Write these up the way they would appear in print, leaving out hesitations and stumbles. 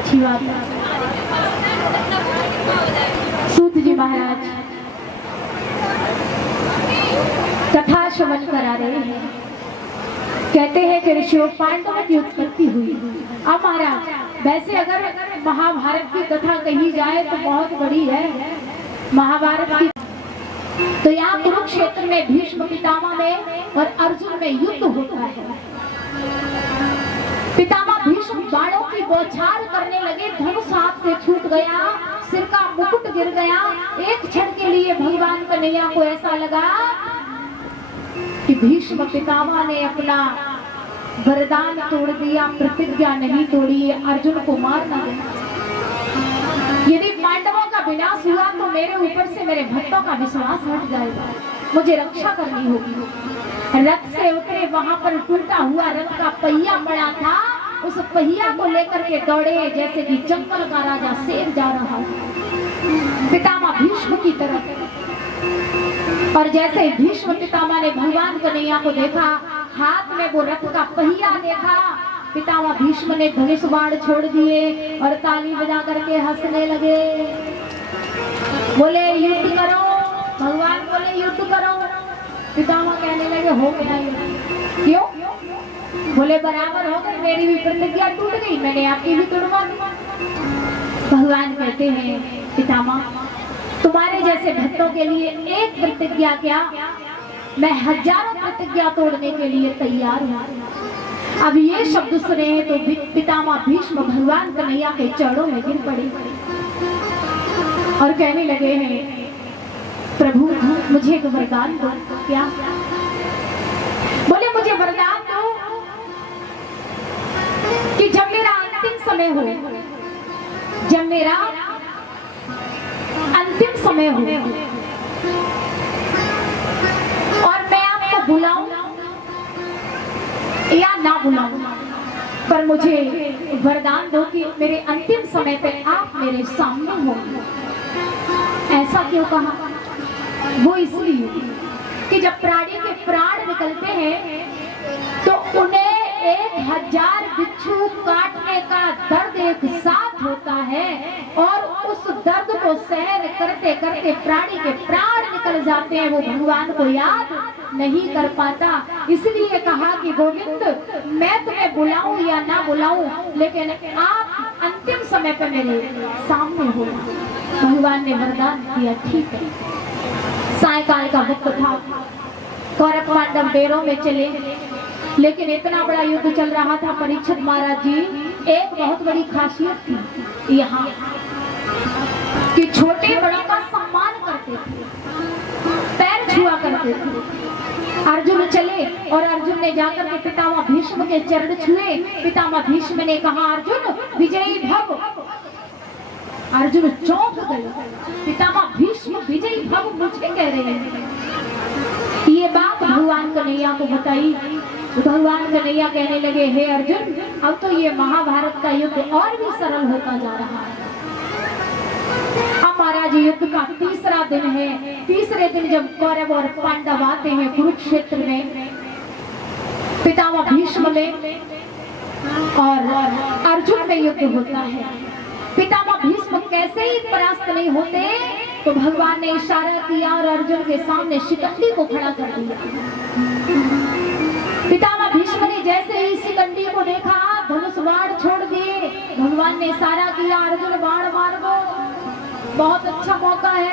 अच्छी बात है। सूत जी महाराज कथा श्रवण करा रहे हैं। कहते हैं कि ऋषियों पांडवों की उत्पत्ति हुई। अब महाराज वैसे अगर महाभारत की कथा कही जाए तो बहुत बड़ी है महाभारत की। तो यहाँ कुरुक्षेत्र में भीष्म पितामह में और अर्जुन में युद्ध होता है। पितामह भीष्म बाणों की बौछार करने लगे, धनुष हाथ से छूट गया, सिर का मुकुट गिर गया। एक क्षण के लिए भगवान कन्हैया को ऐसा लगा कि भीष्म पितामह ने अपना वरदान तोड़ दिया, प्रतिज्ञा नहीं तोड़ी, अर्जुन को मारना गया। यदि पांडवों का विनाश हुआ तो मेरे ऊपर से मेरे भक्तों का विश्वास हट जाएगा, मुझे रक्षा करनी होगी। रथ से उतरे, वहां पर टूटा हुआ रथ का पहिया पड़ा था, उस पहिया को लेकर के दौड़े जैसे कि जंगल का राजा शेर जा रहा है पितामह भीष्म की तरफ। और जैसे भीष्म पितामह ने भगवान कन्हैया को देखा, हाथ में वो रथ का पहिया देखा, पितामह भीष्म ने धनुष बाण छोड़ दिए और ताली बजा करके हंसने लगे। बोले युद्ध करो, भगवान बोले युद्ध करो। पितामह कहने लगे हो गया युद्ध। क्यों? बोले बराबर हो गए, मेरी भी प्रतिज्ञा टूट गई, मैंने आपकी भी तोड़वा दी। भगवान कहते हैं पितामह तुम्हारे जैसे भक्तों के लिए एक प्रतिज्ञा क्या, मैं हजारों प्रतिज्ञा तोड़ने के लिए तैयार हूँ। अब ये शब्द सुने तो पितामह भीष्म भगवान कन्हैया के चरणों में गिर पड़े और कहने लगे हैं प्रभु मुझे एक वरदान दो। क्या? बोले मुझे वरदान दो कि जब मेरा अंतिम समय हो, जब मेरा अंतिम समय हो और मैं आपको बुलाऊं या ना बुलाऊं, पर मुझे वरदान दो कि मेरे अंतिम समय पे आप मेरे सामने हो। ऐसा क्यों कहा? वो इसलिए कि जब प्राणी के प्राण निकलते हैं तो उन्हें 1000 बिच्छू काटने का दर्द एक साथ होता है और उस दर्द को सहन करते करते प्राणी के प्राण निकल जाते हैं, वो भगवान को याद नहीं कर पाता। इसलिए कहा कि गोविंद मैं तुम्हें बुलाऊं या ना बुलाऊं, लेकिन आप अंतिम समय पर मेरे सामने हो। भगवान ने वरदान दिया, ठीक है। सायकाल का वक्त था, कौरव पांडव डेरों में चले, लेकिन इतना बड़ा युद्ध चल रहा था। परीक्षित महाराज जी एक बहुत बड़ी खासियत थी यहाँ कि छोटे बड़ों का सम्मान करते थे, पैर छुआ करते थे। अर्जुन चले और अर्जुन ने जाकर के पितामह भीष्म के चरण छुए। पितामह भीष्म ने कहा अर्जुन विजयी भव। अर्जुन चौंक गए, पितामह भीष्म विजयी भव मुझे कह रहे हैं। ये बात भगवान कन्हैया को बताई तो भगवान कन्हैया कहने लगे हे अर्जुन अब तो ये महाभारत का युद्ध और भी सरल होता जा रहा है। अब महाराज युद्ध का तीसरा दिन है। तीसरे दिन जब कौरव और पांडव आते हैं कुरुक्षेत्र में, पितामह भीष्म में और अर्जुन में युद्ध होता है। पितामह भीष्म कैसे ही परास्त नहीं होते तो भगवान ने इशारा किया और अर्जुन के सामने शिखंडी को खड़ा कर दिया। पितामह भीष्म ने जैसे ही शिखंडी को देखा धनुष बाण छोड़ दिए। भगवान ने इशारा किया अर्जुन बाण मार दो, बहुत अच्छा मौका है।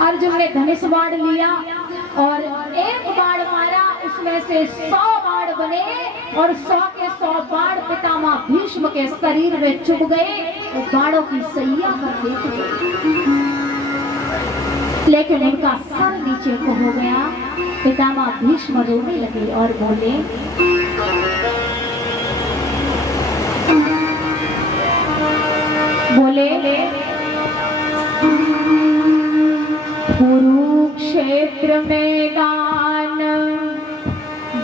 अर्जुन ने धनुष बाण लिया और एक बाण मारा, उसमें से 100 बाण बने और 100 के 100 बाण पितामह भीष्म के शरीर में चुभ गए। वो बाणों की सैया पर देख गए, लेकिन उनका सर नीचे को हो गया। पितामह भीष्म रोने लगे और बोले कुरुक्षेत्र मैदान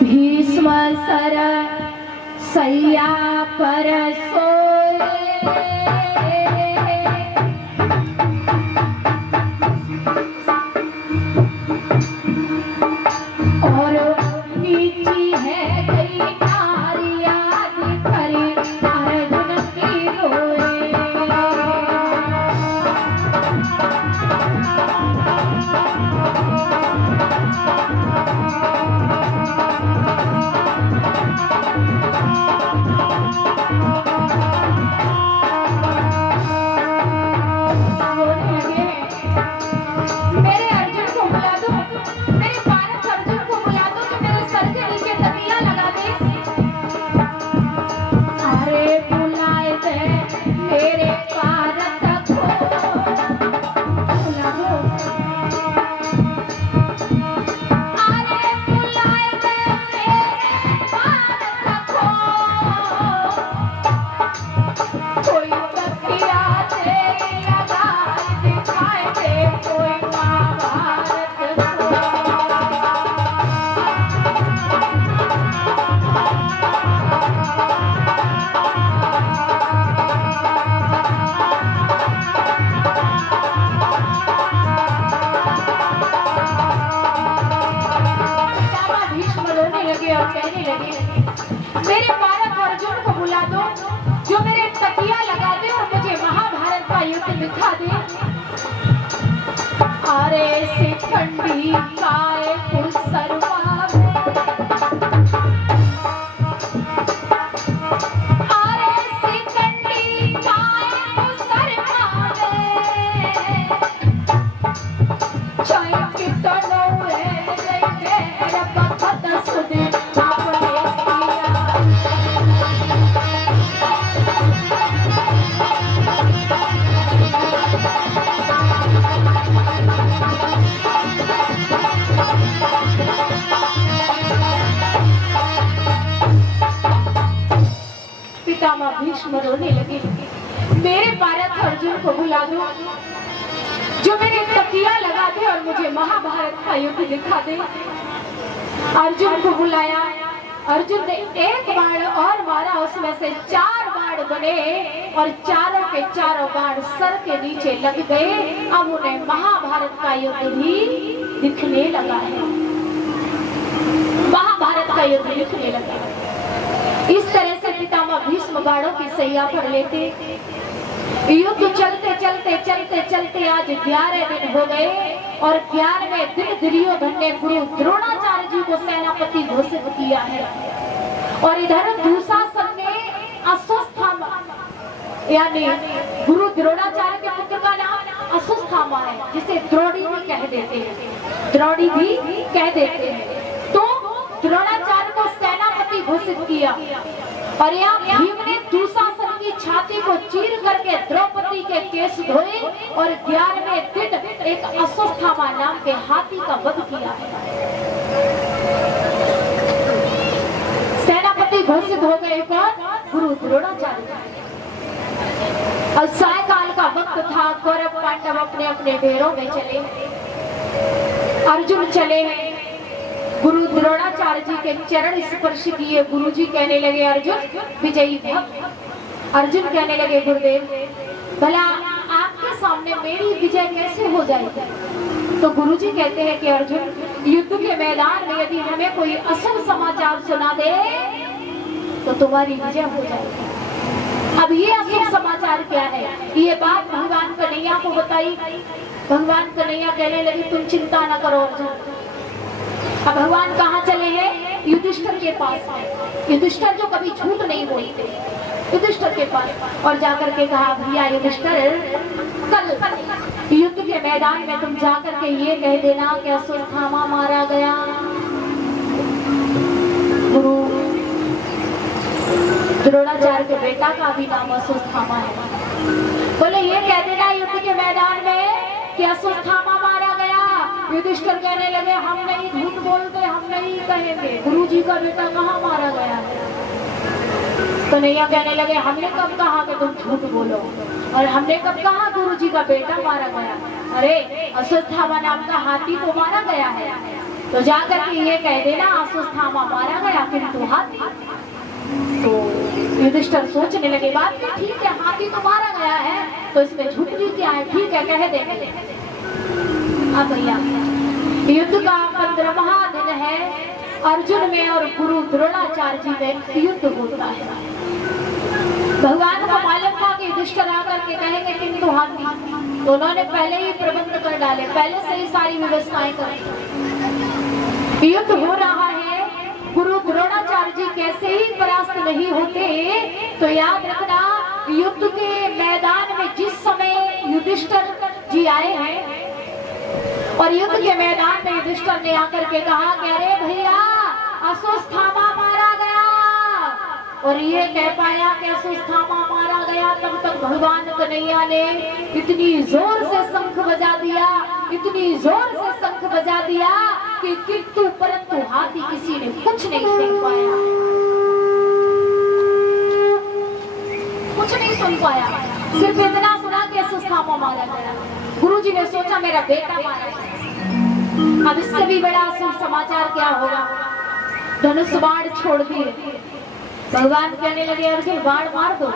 भीष्म सर सैया पर सोए। है गई नारिया दिखरी अर्जुन की रोए। पितामह भीष्म रोने लगे, मेरे भारत अर्जुन को बुला दो, जो मेरे तकिया लगा दे और मुझे महाभारत का युद्ध दिखा दे। अर्जुन को बुलाया, अर्जुन ने एक बाण और मारा, उसमें से 4 बाण बने और चारों के चारों बाण सर के नीचे लग गए। अब उन्हें महाभारत का युद्ध भी दिखने लगा है, महाभारत का युद्ध दिखने लगा। इस तरह से पितामह भीष्म बाणों की सैया पर लेते, युद्ध चलते चलते चलते चलते आज 11 दिन हो गए और 11वें दिन दुर्योधन ने गुरु द्रोणाचार्य जी को सेनापति घोषित किया है। और इधर दुशासन ने अश्वत्थामा, यानी गुरु द्रोणाचार्य के पुत्र का नाम अश्वत्थामा है, जिसे द्रोणी भी कह देते हैं, द्रोणी भी कह देते हैं। तो द्रोणाचार्य को सेनापति घोषित किया और यहाँ भीम ने दुशासन की छाती को चीर करके द्रौपदी के केश धोए और 11वें दिन एक अश्वत्थामा नाम के हाथी का वध किया है। सेनापति घोषित हो गए कौन? गुरु द्रोणाचार्य। और सायकाल का वक्त था, कौरव पांडव अपने अपने डेरों में चले, अर्जुन चले हैं, गुरु द्रोणाचार्य जी के चरण स्पर्श किए। गुरुजी कहने लगे अर्जुन विजयी भक्त। अर्जुन कहने लगे गुरुदेव, भला आपके सामने मेरी विजय कैसे हो जाएगी? तो गुरुजी कहते हैं कि अर्जुन, युद्ध के मैदान में यदि हमें कोई अशुभ समाचार सुना दे तो तुम्हारी विजय हो जाएगी। अब ये अशुभ समाचार क्या है? ये बात भगवान कन्हैया को बताई। भगवान कन्हैया कहने लगे तुम चिंता न करो अर्जुन। अब भगवान कहाँ चले हैं? युधिष्ठिर के पास। युधिष्ठिर जो कभी झूठ नहीं बोलते, युधिष्ठिर के पास। और जाकर के कहा भैया युधिष्ठिर, कल युद्ध के मैदान में तुम जाकर के ये कह देना कि अश्वत्थामा मारा गया। गुरु द्रोणाचार्य के बेटा का भी नाम अश्वत्थामा है। बोले ये कह देना युद्ध के मैदान में कि अश्वत्थामा मारा गया। युधिष्ठिर कहने लगे हम नहीं झूठ बोलते, हम नहीं कहेंगे। गुरुजी का बेटा कहाँ मारा गया है? कन्हैया कहने लगे हमने कब कहा कि तुम झूठ बोलो, और हमने कब कहा गुरुजी का बेटा मारा गया? अरे अश्वत्थामा नाम का हाथी तो मारा गया है, तो जाकर के ये कह देना अश्वत्थामा मारा गया किंतु हाथी। तो युधिष्ठिर सोचने लगे बात भी ठीक है, हाथी तो मारा गया है तो इसमें झूठ भी क्या है, ठीक है कह देंगे। अब भैया युद्ध का 15वां दिन है, अर्जुन में और गुरु द्रोणाचार्य जी में युद्ध होता है। भगवान को मालूम था कि युधिष्ठिर आकर के कहेंगे किंतु हाथी, तो उन्होंने पहले ही प्रबंध कर डाले, पहले से ही सारी व्यवस्थाएं कर। युद्ध हो रहा है, गुरु द्रोणाचार्य जी कैसे ही परास्त नहीं होते। तो याद रखना युद्ध के मैदान में जिस समय युधिष्ठिर जी आए हैं और युद्ध के मैदान में युधिष्ठिर ने आकर के कहा कि अरे भैया अश्वत्थामा मारा गया, और ये कह पाया कि अश्वत्थामा मारा गया, तब तक भगवान कन्हैया ने इतनी जोर से शंख बजा दिया, इतनी जोर से शंख बजा दिया कि किंतु परंतु हाथी किसी ने कुछ नहीं सुन पाया, कुछ नहीं सुन पाया। सिर्फ इतना सुना कि अश्वत्थामा मारा गया। गुरुजी ने सोचा मेरा बेटा मारा गया। अब इससे भी बड़ा शुभ समाचार क्या होगा? धनुष बाण छोड़ दिए। भगवान कहने लगे अर्जुन बाण मार दो।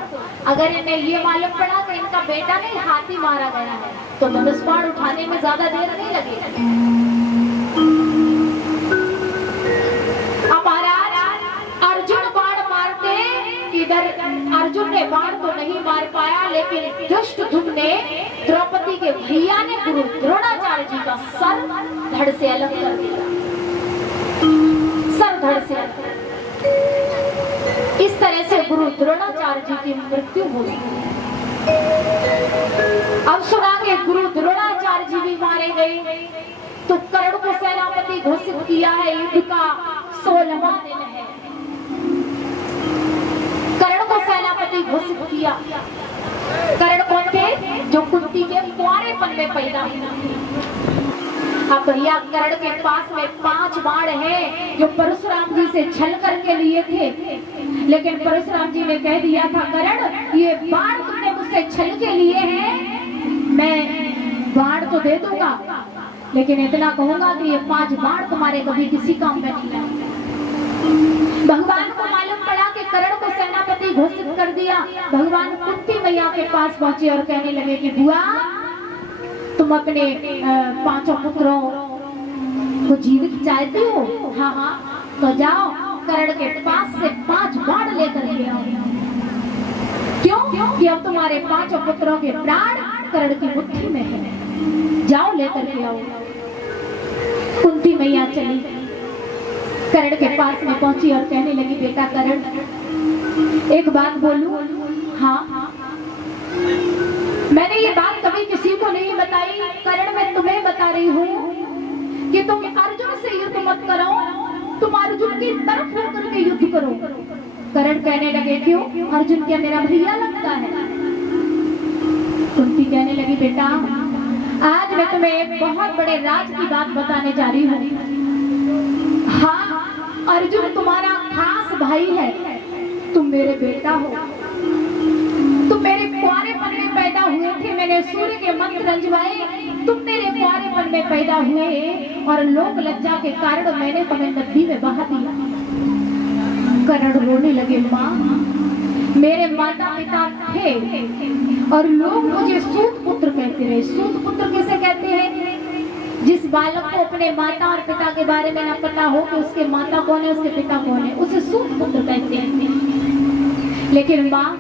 अगर इन्हें ये मालूम पड़ा कि इनका बेटा नहीं हाथी मारा गया है तो धनुष बाण उठाने में ज्यादा देर नहीं लगेगी। अब महाराज अर्जुन बाण मारते, इधर अर्जुन ने बाण तो नहीं मार पाया, लेकिन धृष्टद्युम्न ने द्रौपदी के भैया ने गुरु द्रोणाचार्य जी का सर धड़ से अलग कर दिया, सर धड़ से अलग। इस तरह से गुरु द्रोणाचार्य जी की मृत्यु हुई। अब सुना कि गुरु द्रोणाचार्य जी भी मारे गए, तो कर्ण को सेनापति घोषित किया है। युद्ध का 16वां दिन है, कर्ण को सेनापति घोषित किया। कर्ण कौन थे? जो कुंती के कुंवारेपन में पैदा हुए। अब भैया कर्ण के पास में 5 बाण हैं जो परशुराम जी से छल करके लिए थे, लेकिन परशुराम जी ने कह दिया था, कर्ण ये बाण तुमने मुझसे छल के लिए हैं, मैं बाण तो दे दूंगा, लेकिन इतना कहूंगा कि ये 5 बाण तुम्हारे कभी किसी काम में नहीं आएंगे। भगवान को मालूम पड़ा कि कर्ण को सेनापति घोषित कर दिया। भगवान कुंती मैया के पास पहुंचे और कहने लगे कि बुआ, तुम अपने 5 पुत्रों को जीवित चाहती हो? हाँ हाँ, तो जाओ कर्ण के पास से 5 बाण लेकर के आओ। क्यों? कि अब तुम्हारे 5 पुत्रों के प्राण कर्ण की मुट्ठी में है, जाओ लेकर के आओ। कुंती मैया चली, कर्ण के पास में पहुंची और कहने लगी, बेटा कर्ण, एक बात बोलूं? हाँ, मैंने ये बात कभी किसी को नहीं बताई। कर्ण, मैं तुम्हें बता रही हूँ कि तुम अर्जुन से युद्ध मत करो, तुम अर्जुन की तरफ होकर के युद्ध करो। कर्ण कहने लगे, क्यों? अर्जुन क्या मेरा भैया लगता है? कुंती कहने लगी, बेटा आज मैं तुम्हें एक बहुत बड़े राज की बात बताने जा रही हूँ। हाँ, अर्जुन तुम्हारा खास भाई है, तुम मेरे बेटा हो, तुम मेरे कुंवारेपन में पैदा हुए थे, मैंने सूर्य के मंत्र रंजवाए, तुम मेरे कुंवारेपन में पैदा हुए और लोक लज्जा के कारण मैंने तुम्हें नदी में बहा दिया। कर्ण रोने लगे, माँ मेरे माता पिता थे और लोग मुझे सूत पुत्र कहते रहे। सूत पुत्र किसे कहते हैं? जिस बालक को अपने माता और पिता के बारे में न पता हो कि उसके माता कौन है, उसके पिता कौन है, उसे सूत पुत्र कहते हैं। लेकिन माँ,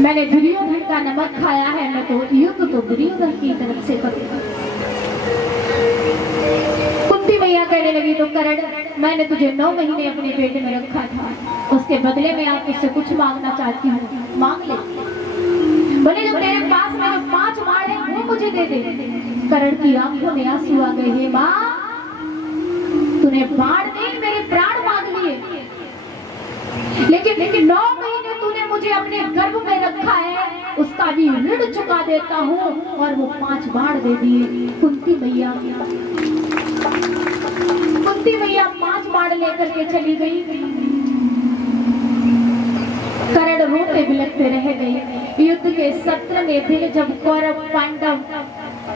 मैंने दुर्योधन का नमक खाया है, मैं तो युद्ध तो दुर्योधन की तरफ से करूंगा। कुंती मैया कहने लगी, तो कर्ण, मैंने तुझे 9 महीने अपने पेट में रखा था, उसके बदले में आप मुझसे कुछ मांगना चाहती हूँ, मांग ले। बोले, जो तेरे पास में जो 5 बाण है वो मुझे दे दे। कर्ण की आंखों में आंसू आ गए, हे माँ, तूने बाण नहीं मेरे प्राण मांग लिए, लेकिन 9 महीने तूने मुझे अपने गर्भ में रखा है, उसका भी ऋण चुका देता हूँ। और वो 5 बाण दे दिए। कुंती मैया 5 बाण लेकर के चली गई। कर्ण रोते बिलखते रह गए। युद्ध के 17वें दिन जब कौरव पांडव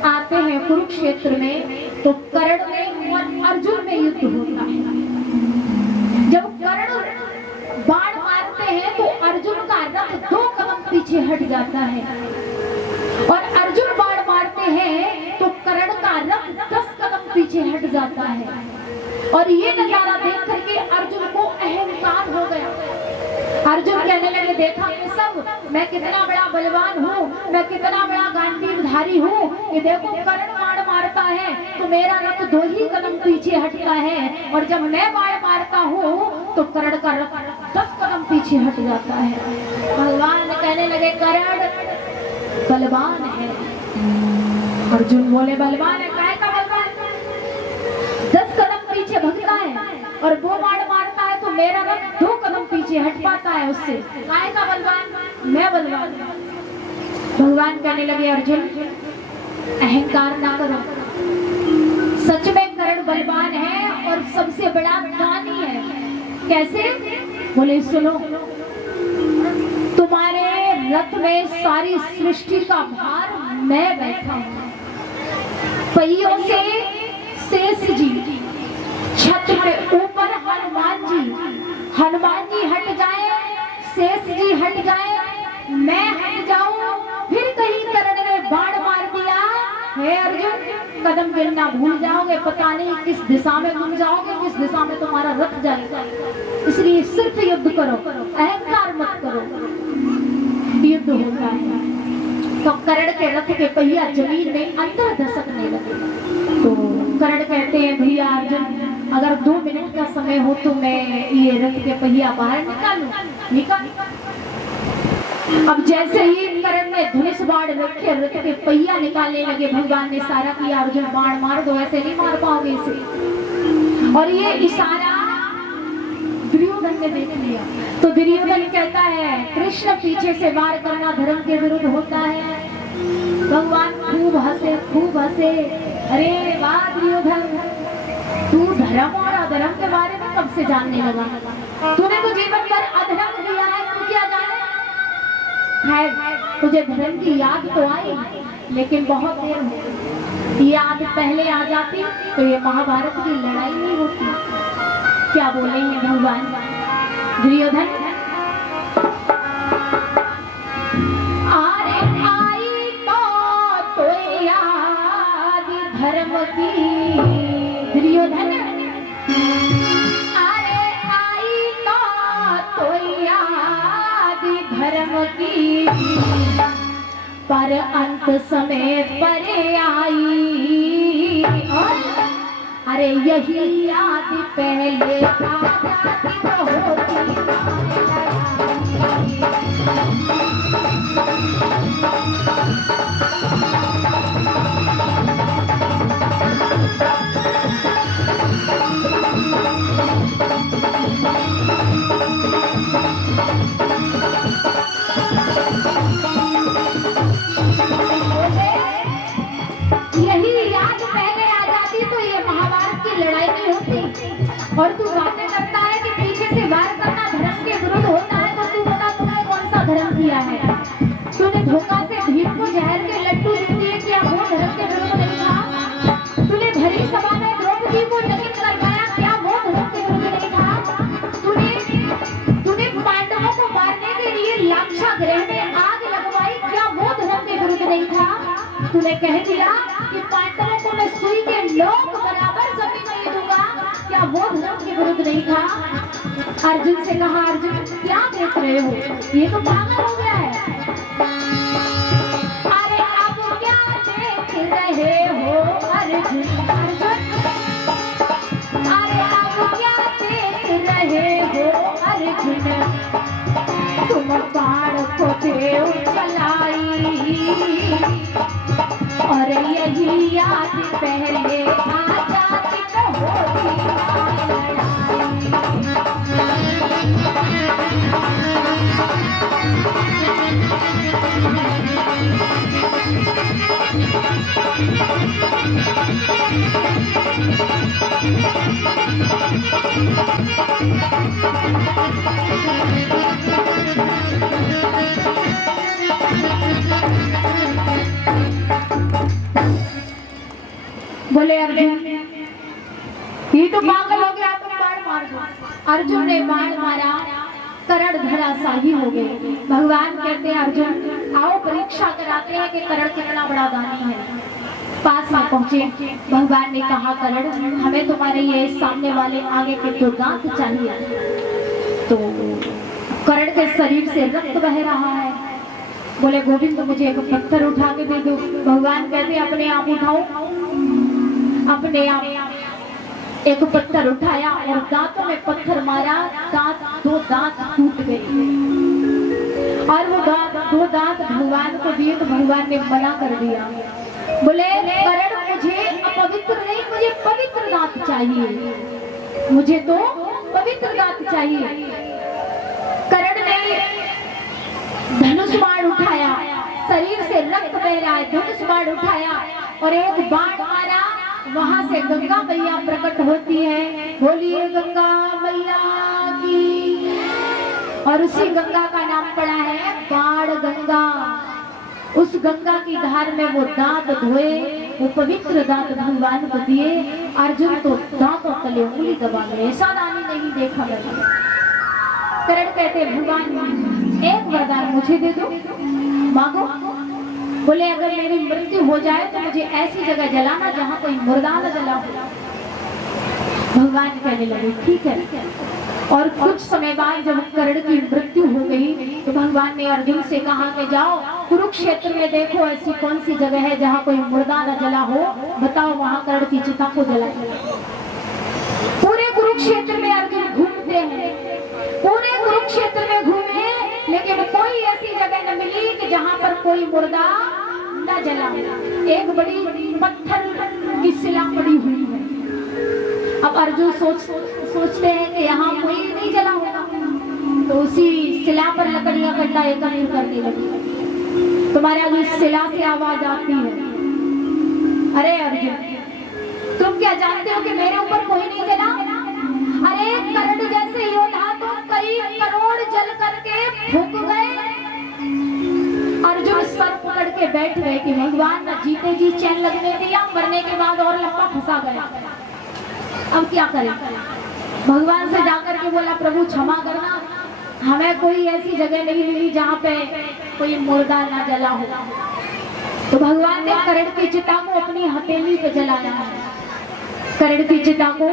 आते हैं कुरुक्षेत्र में, तो कर्ण में और अर्जुन में युद्ध होता है। जब कर्ण बाण मारते हैं तो अर्जुन का रथ 2 कदम पीछे हट जाता है, और अर्जुन बाण मारते हैं तो कर्ण का रथ 10 कदम पीछे हट जाता है। और ये नजारा देख करके अर्जुन को अहंकार हो गया। अर्जुन कहने लगे, देखा ये सब, मैं कितना बड़ा बलवान हूँ, मैं कितना बड़ा गांडीवधारी हूँ। ये देखो कर्ण बाण मारता है तो मेरा रथ 2 ही कदम पीछे हटता है, और जब मैं बाण मारता हूँ तो कर्ण का रथ 10 कदम पीछे हट जाता है। भगवान कहने लगे, कर्ण बलवान है। अर्जुन बोले, बलवान है? काय का बलवान? 10 कदम पीछे भगता है और वो बाण मारता है तो मेरा रथ 2 कदम पीछे हट पाता है उससे। काय का बलवान? मैं बलवान। भगवान कहने लगे, अर्जुन अहंकार ना करो, सच में कर्ण बलवान है और सबसे बड़ा दानी है। कैसे? बोले, सुनो, तुम्हारे रथ में सारी सृष्टि का भार मैं बैठा हूं। पहियों से शेष जी, छत पे ऊपर हनुमान जी हट जाए, शेष जी हट जाए, मैं हट जाऊं, फिर कहीं कर्ण ने बाण मार दिया, हे अर्जुन कदम गिनना भूल जाओगे, पता नहीं किस दिशा में तुम जाओगे, किस दिशा में तुम्हारा रथ जाएगा। इसलिए सिर्फ युद्ध करो, अहंकार मत करो। युद्ध होता है तो कर्ण के रथ के पहिया जमीन में अंदर धसकने लगे। तो कर्ण कहते हैं, भैया अर्जुन, अगर 2 मिनट का समय हो तो मैं ये रथ के पहिया बाहर निकाल। अब जैसे ही कर्ण ने धनुष बाण रखे, रथ के पहिया निकालने लगे। भगवान ने इशारा किया, अर्जुन बाण मार दो, ऐसे नहीं मार पाओगे इसे। और ये इशारा दुर्योधन ने देख लिया। तो दुर्योधन कहता है, कृष्ण पीछे से वार करना धर्म के विरुद्ध होता है। भगवान खूब हंसे। अरे वाह दुर्योधन, तू धर्म और अधर्म के बारे में कब से जानने लगा? तूने तो जीवन भर अधर्म किया है, तू क्या जाने। खैर तुझे धर्म की याद तो आई, लेकिन बहुत देर हो गई। याद पहले आ जाती तो ये महाभारत की लड़ाई नहीं होती। क्या बोलेंगे भगवान दुर्योधन। अरे आई तो याद धर्म की दुर्योधन। अरे आई तो याद धर्म की, पर अंत समय पर आई। अरे यही याद पहले आ जाती तो होती और तू बातें करता है कि पीछे से वार करना धर्म के विरुद्ध होता है। तो तू बता तूने कौन सा धर्म किया है। तूने धोखा से भीम को जहर के लड्डू दे दिए, क्या वो धर्म के विरुद्ध नहीं था। तूने भरी सभा में द्रौपदी को नग्न करवाया, क्या वो धर्म के विरुद्ध नहीं था। तूने पांडवों को मारने के लिए लाक्षागृह में आग लगवाई, क्या वो धर्म के विरुद्ध नहीं था। तूने कह दिया कि पांडवों को मैं सुई के नोक बराबर जमीन नहीं दूंगा, क्या वो धर्म के विरुद्ध नहीं था। अर्जुन से कहा, अर्जुन क्या देख रहे हो, ये तो पागल हो गया है। अरे अब क्या देख रहे हो अर्जुन, अर्जुन। अरे अब क्या देख रहे हो अर्जुन, तुम बाण को देव चलाई। और यही याद पहले आ जाती तो होती बोले अर्जुन ये तो पागल हो गया, तुम बाण मार दो। अर्जुन ने बाण मारा, करण धराशायी हो गए। भगवान कहते हैं अर्जुन आओ परीक्षा कराते हैं कि करण कितना बड़ा दानी है। पास में पहुंचे, भगवान ने कहा करण हमें तुम्हारे ये सामने वाले आगे के दो दांत चाहिए। तो करण के शरीर से रक्त बह रहा है। बोले गोविंद मुझे एक पत्थर उठा के दे दो। भगवान कहते अपने आप उठाओ। अपने आप एक पत्थर उठाया और दांतों में पत्थर मारा, दो दांत टूट गए। और वो दो दांत भगवान को दिए तो भगवान ने मना कर दिया। बोले करण मुझे अपवित्र नहीं, मुझे पवित्र दांत चाहिए, मुझे तो पवित्र दांत चाहिए। करण ने धनुष बाण उठाया, शरीर से रक्त बह रहा है, धनुष बाण उठाया और एक बाण मारा। वहां से गंगा मैया प्रकट होती है, बोलिए गंगा मैया की। और उसी गंगा का नाम पड़ा है बाण गंगा। उस गंगा की धार में वो दांत धोए, वो पवित्र दांत भगवान को दिए। अर्जुन तो दांतों तले उंगली दबा गए, ऐसा दानी नहीं देखा मैंने। करण कहते भगवान एक वरदान मुझे दे दो, मांगो। बोले अगर मेरी मृत्यु हो जाए तो मुझे ऐसी जगह जलाना जहाँ कोई मुर्दा न जला हो। भगवान कहने लगे ठीक है। और कुछ समय बाद जब कर्ण की मृत्यु हो गई तो भगवान ने अर्जुन से कहा कि जाओ कुरुक्षेत्र में देखो ऐसी कौन सी जगह है जहाँ कोई मुर्दा न जला हो, बताओ वहाँ कर्ण की चिता को जलाए। पूरे कुरुक्षेत्र में अर्जुन घूमते हैं, पूरे कुरुक्षेत्र में घूमे, लेकिन कोई ऐसी जगह न मिली कि जहाँ पर कोई मुर्दा न जला। एक बड़ी पत्थर की शिला पड़ी हुई है। अब अर्जुन सोचते हैं कि यहाँ कोई नहीं जला होगा, तो उसी शिला पर लकड़ियां कटा एकत्र करने लगी। तुम्हारे आगे शिला से आवाज आती है, अरे अर्जुन तुम क्या जानते हो कि मेरे ऊपर कोई नहीं जला? अरे कर्ण जैसे योद्धा तो कई करोड़ जल करके फूक गए। अर्जुन सर पकड़ के बैठ गए कि भगवान न जीते जी चैन लगने दिया, मरने के बाद और लंबा फंसा गया, अब क्या करें। भगवान से जाकर के बोला प्रभु क्षमा करना, हमें कोई ऐसी जगह नहीं मिली जहाँ पे कोई मुर्दा ना जला हो। तो भगवान ने करण की चिता को अपनी हथेली पे जलाया है। करण की चिता को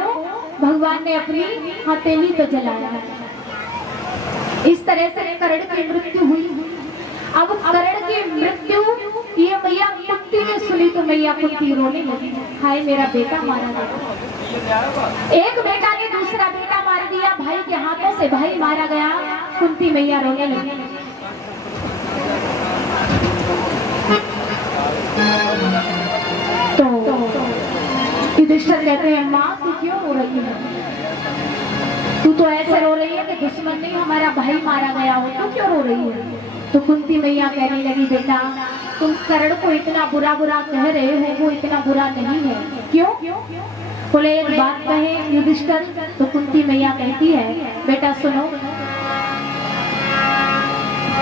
भगवान ने अपनी हथेली पे जलाया है। इस तरह से करण की मृत्यु हुई। अब करण की मृत्यु ये मैया कुंती ने सुनी तो मैया कुंती रोने लगी, हाय मेरा बेटा मारा गया। एक बेटा ने दूसरा बेटा मार दिया, भाई के हाथों से भाई मारा गया। कुंती मैया रोने लगी। तो युधिष्ठिर कहते हैं माँ तू क्यों रो रही है, तू तो ऐसे रो रही है कि दुश्मन नहीं हमारा भाई मारा गया हो, तू क्यों रो रही है। तो कुंती मैया कहने लगी बेटा तुम कर्ण को इतना बुरा बुरा कह रहे हो, वो इतना बुरा नहीं है। क्यों? बोले एक बात कहे युधिष्ठिर। तो कुंती मैया कहती है बेटा सुनो,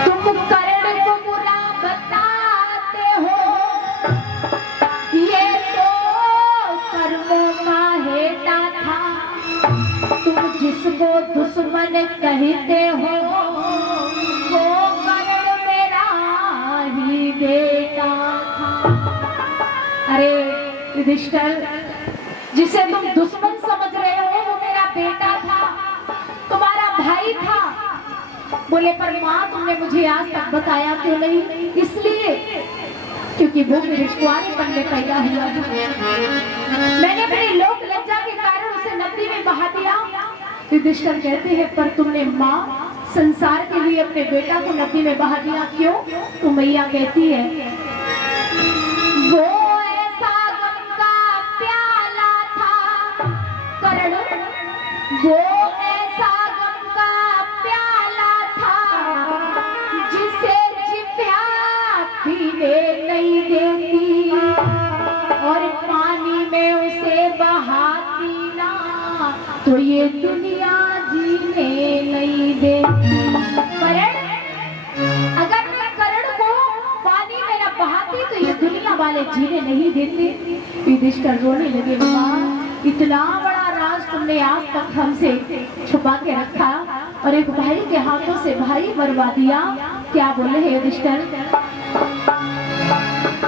तुम कर्ण को बुरा बताते हो, ये तो कर्मों का हेता था। तुम जिसको दुश्मन कहते हो वो कर्ण मेरा ही बेटा था। अरे युधिष्ठिर, जिसे तुम दुश्मन समझ रहे हो वो मेरा बेटा था, तुम्हारा भाई था। बोले पर माँ तुमने मुझे आज तक बताया क्यों नहीं। इसलिए क्योंकि वो मेरे कुंवारेपन में पैदा हुआ था, मैंने अपनी लोक लज्जा के कारण उसे नदी में बहा दिया। युधिष्ठिर कहते हैं पर तुमने माँ संसार के लिए अपने बेटा को नदी में बहा दिया, क्यों? तो मैया कहती है वो ऐसा गम का प्याला था कर्ण, वो ऐसा गम का प्याला था जिसे जिभ्या पीने नहीं देती और पानी में उसे बहाती ना तो ये दुनिया जीने नहीं देती। कर्ण, अगर मैं कर्ण को पानी में न बहाती तो ये दुनिया वाले जीने नहीं देते। युधिष्ठिर रोने लगे माँ इतना बड़ा राज तुमने आज तक हमसे छुपा के रखा और एक भाई के हाथों से भाई मरवा दिया। क्या बोले हैं युधिष्ठिर?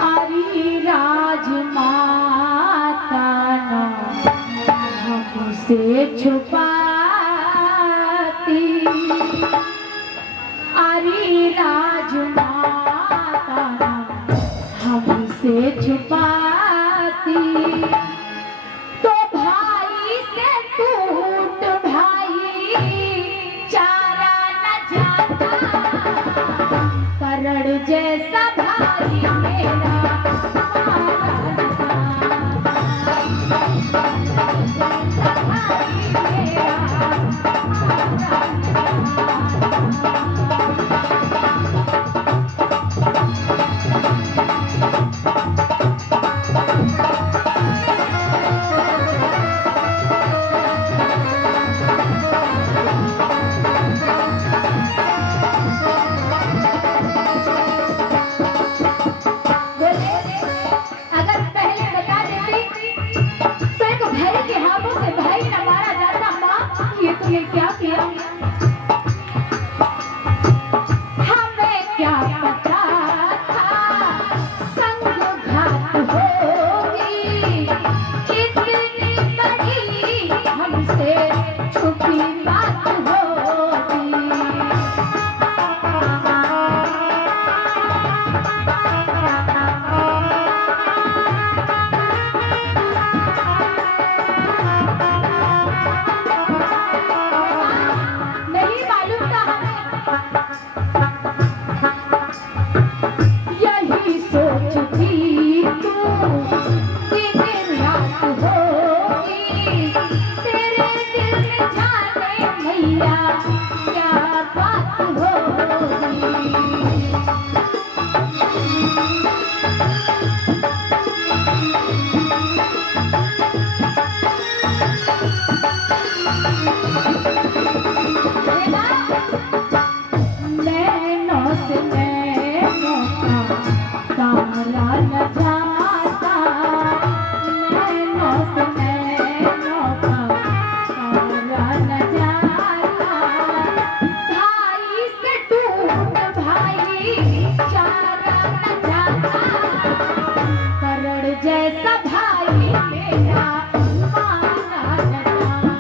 आरी राजमाता ना हमसे छुपाती, आरी राजमाता ना हमसे छुपाती, तो भाई से टूट भाई चारा न जाता, कर्ण जैसा भाई मेरा से नैनों का तारा न जाता, नैनों से नैनों का तारा न जाता। भाई से टूट भाई चारा न जाता, करण जैसा भाई मेरा मारा न जाता।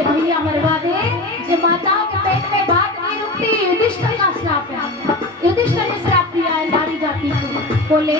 भैया मरवा दे, ये माताओं के पेट में बात नहीं रुकती। युधिष्ठिर का श्राप है, युधिष्ठिर ने श्राप दिया है नारी जाति को, बोले